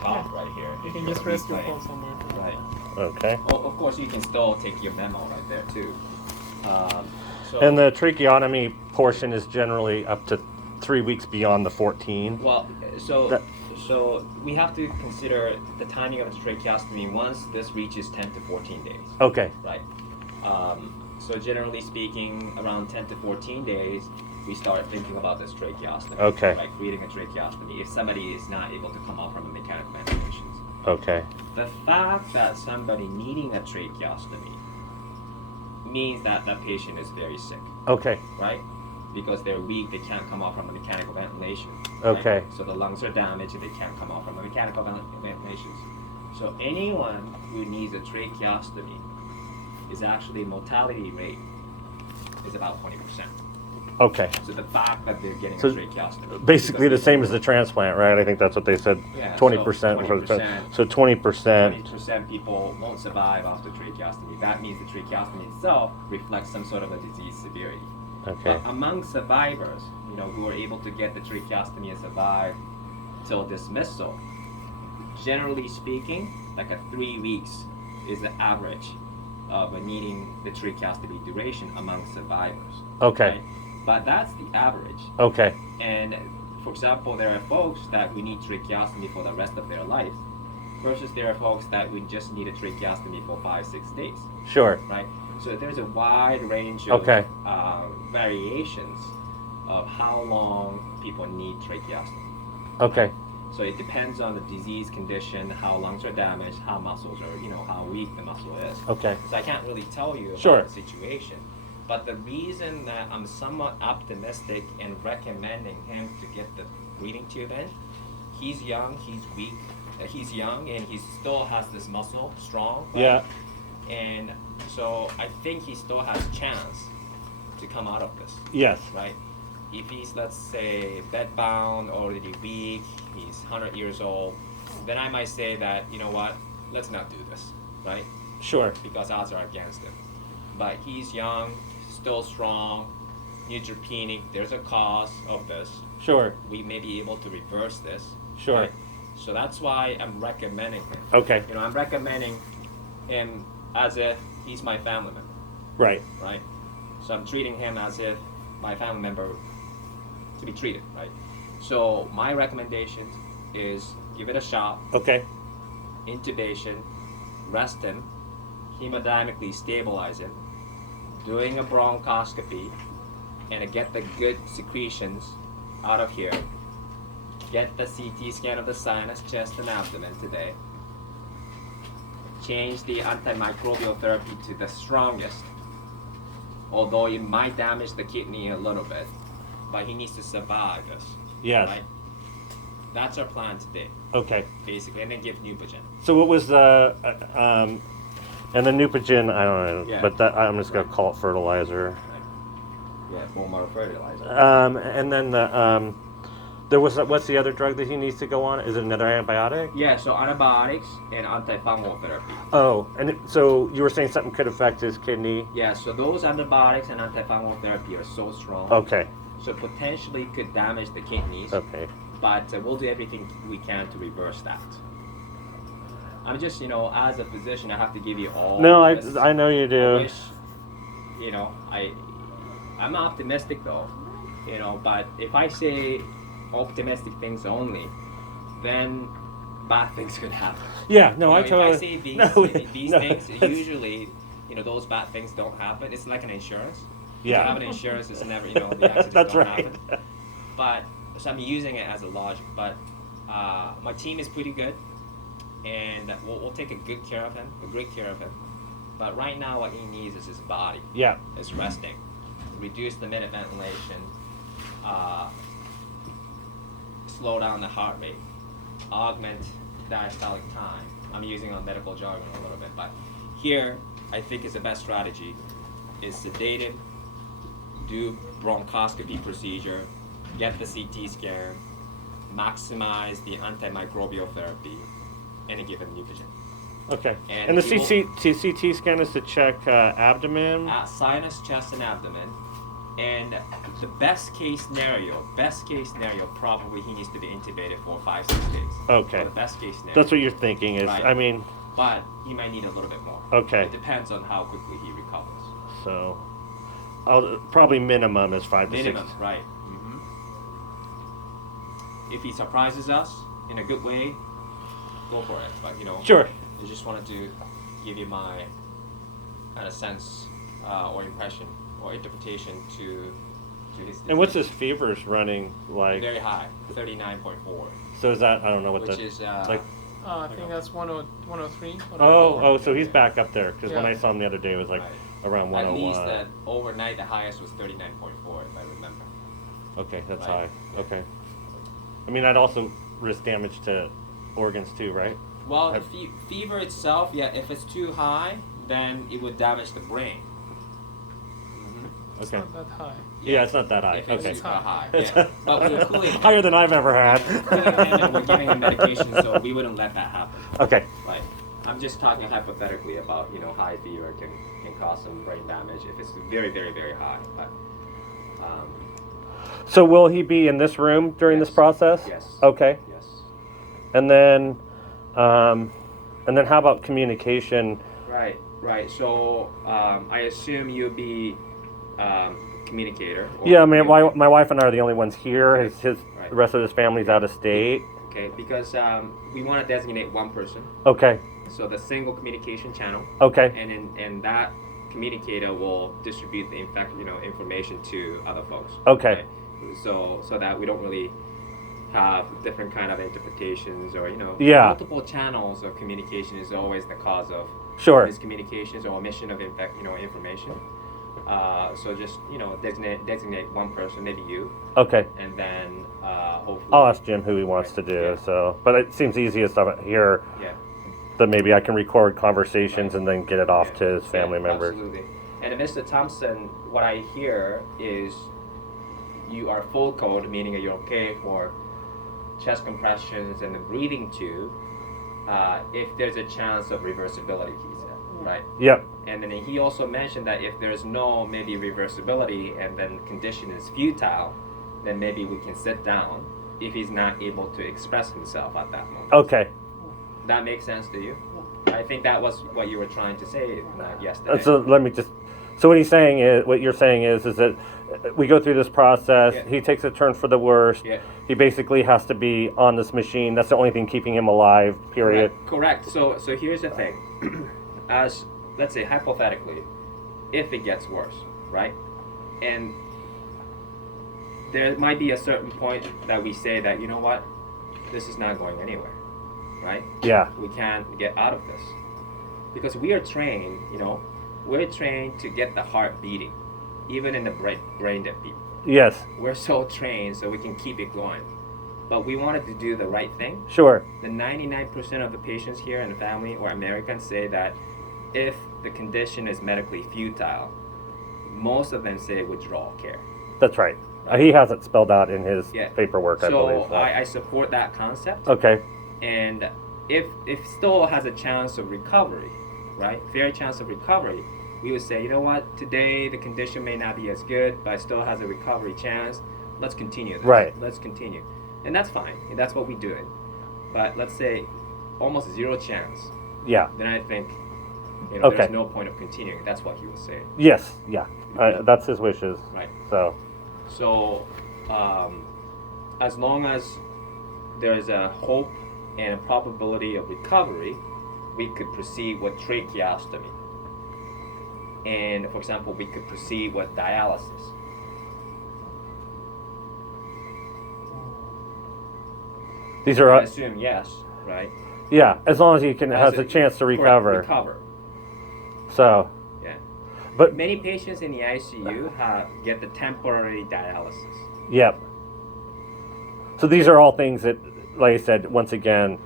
top right here. You if can you're just rest your replaying. phone somewhere. Right. Okay. Well, of course, you can still take your memo right there too. So And the tracheotomy portion is generally up to 3 weeks beyond the 14. well, so That- so we have to consider the timing of the tracheostomy once this reaches 10 to 14 days. Okay. Right. So generally speaking, around 10 to 14 days, we start thinking about this tracheostomy. Okay. Right, creating a tracheostomy if somebody is not able to come out from a mechanical ventilation. Okay. The fact that somebody needing a tracheostomy means that that patient is very sick, Okay. right? Because they're weak, they can't come out from a mechanical ventilation. right? Okay. So the lungs are damaged and they can't come out from a mechanical ventilation. So anyone who needs a tracheostomy is actually mortality rate is about 20%. Okay. So the fact that they're getting So a tracheostomy. basically the because same as the transplant, right? I think that's what they said. Yeah, 20% so for the 20%. so 20%. 20% people won't survive after tracheostomy. That means the tracheostomy itself reflects some sort of a disease severity. Okay. But among survivors, who are able to get the tracheostomy and survive till dismissal, generally speaking, like 3 weeks is the average of needing the tracheostomy duration among survivors. Okay. right? But that's the average. Okay. And for example, there are folks that we need tracheostomy for the rest of their life, versus there are folks that we just need a tracheostomy for 5-6 days, Sure. right? So there's a wide range of Okay. variations of how long people need tracheostomy. Okay. So it depends on the disease condition, how lungs are damaged, how muscles are, how weak the muscle is. Okay. So I can't really tell you about Sure. the situation. But the reason that I'm somewhat optimistic in recommending him to get the breathing tube in, he's young, he's weak, he's young, and he still has this muscle strong. Right? Yeah. And so I think he still has chance to come out of this, Yes. right? If he's, let's say, bedbound, already weak, he's 100 years old, then I might say that, you know what, let's not do this, right? Sure. Because odds are against him. But he's young, still strong, neutropenic. There's a cause of this. Sure. We may be able to reverse this. Sure. right? So that's why I'm recommending him. Okay. I'm recommending him as if he's my family member, Right. right? So I'm treating him as if my family member to be treated, right? So my recommendation is give it a shot, Okay. intubation, rest him, hemodynamically stabilize him, doing a bronchoscopy, and get the good secretions out of here. Get the CT scan of the sinus, chest, and abdomen today. Change the antimicrobial therapy to the strongest, although it might damage the kidney a little bit, but he needs to survive this. Yes. Right? That's our plan today, Okay. basically, and then give Neupogen. So what was the and the Neupogen? I don't know, Yeah. but that I'm just gonna call it fertilizer. Yeah, bone marrow fertilizer. And then the there was what's the other drug that he needs to go on? Is it another antibiotic? Yeah, so antibiotics and antifungal therapy. Oh, and so you were saying something could affect his kidney. Yeah, so those antibiotics and antifungal therapy are so strong. Okay. So potentially could damage the kidneys, Okay. but we'll do everything we can to reverse that. I'm just, as a physician, I have to give you all. No, this. I know you I do. wish, I'm optimistic though, but if I say optimistic things only, then bad things could happen. Yeah. No, I If totally. I say these, no, these no, things, it's- usually, those bad things don't happen. It's like an insurance. Yeah. If you have an insurance, it's never, the accidents That's don't right. happen. But, so I'm using it as a logic, but my team is pretty good, and we'll take a great care of him. But right now, what he needs is his body. Yeah. Is resting. Reduce the minute ventilation, slow down the heart rate, augment diastolic time. I'm using a medical jargon a little bit, but here I think is the best strategy is sedate him, do bronchoscopy procedure, get the CT scan, maximize the antimicrobial therapy, and then give him Neupogen. Okay. And And the you CT scan is to check abdomen. Sinus, chest, and abdomen, And the best case scenario, probably he needs to be intubated for 5-6 days. Okay. For the best case scenario. That's what you're thinking is, Right. I mean, But he might need a little bit more. Okay. It depends on how quickly he recovers. so probably minimum is 5 to 6. Minimum, right. If he surprises us in a good way, go for it. But, Sure. I just wanted to give you my kind of sense or impression or interpretation to his disease. And what's his fevers running like? Very high, 39.4. So is that, I don't know what Which the, is like, I think that's 103. so he's back up there, because when Yeah. I saw him the other day, it was like Right. around At 101. least that overnight the highest was 39.4 if I remember. Okay, that's Right. high. Okay. I mean, I'd also risk damage to organs too, right? Well, the I've- fever itself, yeah, if it's too high, then it would damage the brain. It's Okay. not that high. Yeah, it's not that high. If it's Okay. super high, It's yeah. But we're cooling him. higher than I've ever had. Cooling him and we're giving him medication, so we wouldn't let that happen. Okay. Right. I'm just talking hypothetically about, high fever can cause some brain damage if it's very, very, very high. But, So will he be in this room during this Yes. process? Yes. Okay. yes. And then how about communication? Right. So I assume you'll be communicator. Or Yeah, I mean, my wife and I are the only ones here. Okay. His Right. the rest of his family's out of state. Okay, because we want to designate one person, Okay. so the single communication channel, Okay. and that communicator will distribute the information to other folks. Okay. Right? So that we don't really have different kind of interpretations or Yeah. multiple channels of communication is always the cause of Sure. miscommunications or omission of information. So just designate one person, maybe you, Okay. and then hopefully. I'll ask Jim who he wants to do. Yeah. So, but it seems easiest here Yeah. that maybe I can record conversations and then get it off Yeah. to his family Yeah, members. Absolutely. And Mr. Thompson, what I hear is you are full code, meaning that you're okay for chest compressions and the breathing tube if there's a chance of reversibility, he said, right? Yep. And then he also mentioned that if there's no maybe reversibility and then condition is futile, then maybe we can sit down if he's not able to express himself at that moment. Okay. That makes sense to you? I think that was what you were trying to say yesterday. So let me just. So what you're saying is that we go through this process. Yeah. He takes a turn for the worst. Yeah. He basically has to be on this machine. That's the only thing keeping him alive. Period. Correct. So here's the thing. As let's say hypothetically, if it gets worse, right? And there might be a certain point that we say that, you know what, this is not going anywhere, right? Yeah. We can't get out of this. Because we are trained, we're trained to get the heart beating, even in the brain dead people. Yes. We're so trained so we can keep it going. But we wanted to do the right thing. Sure. The 99% of the patients here in the family or Americans say that if the condition is medically futile, most of them say withdrawal care. That's right. He has it spelled out in his Yeah. paperwork, I believe. So I support that concept. Okay. And if still has a chance of recovery, right? Fair chance of recovery, we would say, you know what, today the condition may not be as good, but it still has a recovery chance. Let's continue this. Right. Let's continue. And that's fine. And that's what we do it. But let's say almost zero chance. Yeah. Then I think Okay. there's no point of continuing. That's what he was saying. Yes. Yeah. That's his wishes. Right. So. As long as there's a hope and a probability of recovery, we could proceed with tracheostomy. And for example, we could proceed with dialysis. These are. I assume yes, right? Yeah. As long as he has As a chance to correct, recover. Recover. So. Yeah. But. Many patients in the ICU get the temporary dialysis. Yep. So these are all things that, like I said, once again,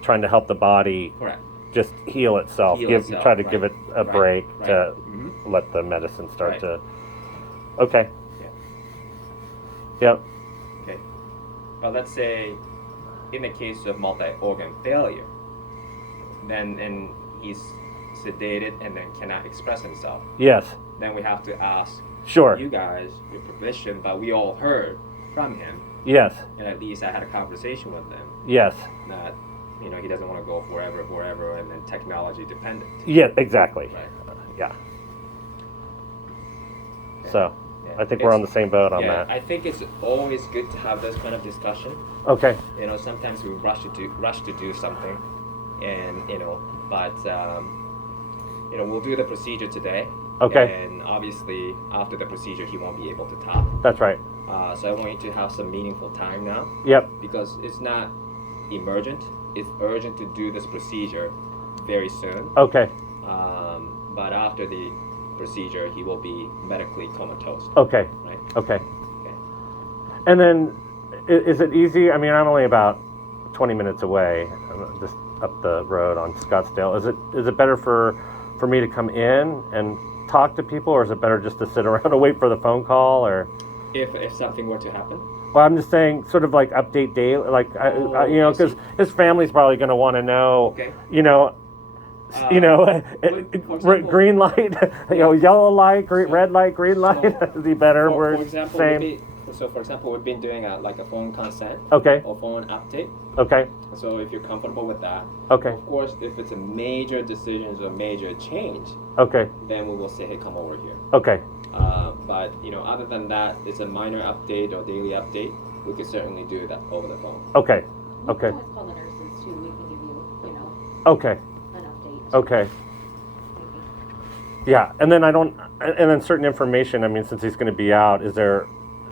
trying to help the body Correct. just heal itself. Heal itself, Try to right. give it a Right, break right. to Mhm. let the medicine start Right. to. Okay. Yeah. Yep. Okay. But let's say in the case of multi-organ failure, then he's sedated and then cannot express himself, Yes. then we have to ask, Sure. you guys your permission, but we all heard from him, Yes. and at least I had a conversation with him Yes. that he doesn't want to go wherever, and then technology dependent. Yeah. Exactly. Right. Yeah. So, Yeah. I think we're on the same boat on Yeah, that. I think it's always good to have this kind of discussion. Okay. Sometimes we rush to do something, and but we'll do the procedure today. Okay. And obviously, after the procedure, he won't be able to talk. That's right. So I want you to have some meaningful time now, Yep. because it's not emergent. It's urgent to do this procedure very soon. Okay. But after the procedure, he will be medically comatose. Okay. Right. Okay. Okay. And then, is it easy? I mean, I'm only about 20 minutes away, just up the road on Scottsdale. Is it better for me to come in and talk to people, or is it better just to sit around and wait for the phone call? Or If something were to happen. well, I'm just saying, sort of like update daily, like I because see. his family's probably going to want to know, Okay. for example- green light, yellow light, red light, green light. So, Is he better? For We're example, same. for example, we've been doing a phone consent Okay. or phone update. Okay. So if you're comfortable with that, Okay. of course, if it's a major decision or major change, Okay. then we will say, hey, come over here. Okay. But other than that, it's a minor update or daily update. We could certainly do that over the phone. Okay. You Okay. can always call the nurses too. We can give you, Okay. an update. Okay. Maybe. Yeah, and then certain information. I mean, since he's going to be out, is there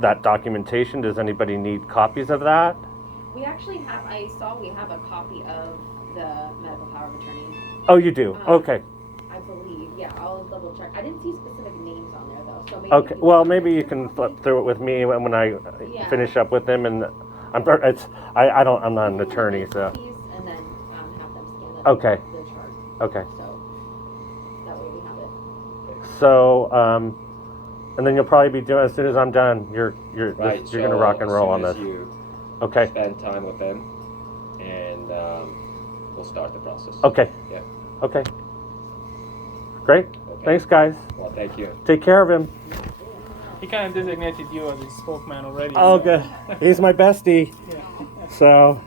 that documentation? Does anybody need copies of that? We actually have. I saw we have a copy of the medical power of attorney. Oh, you do. Okay. I believe. Yeah, I'll double check. I didn't see specific names on there though. So maybe. Okay. if Well, want maybe you extra can copy- flip through it with me when I Yeah. finish up with him. And I'm not an attorney, so Copies and then have them scan the Okay. the chart. okay. So that way we have it. So and then you'll probably be doing as soon as I'm done. You're Right. you're gonna rock and roll on as this. soon as you Okay. spend time with them, and we'll start the process. Okay. Yeah. Okay. Great. Okay. Thanks, guys. Well, thank you. Take care of him. He kind of designated you as his spokesman already. Oh, so- good. He's my bestie. Yeah. So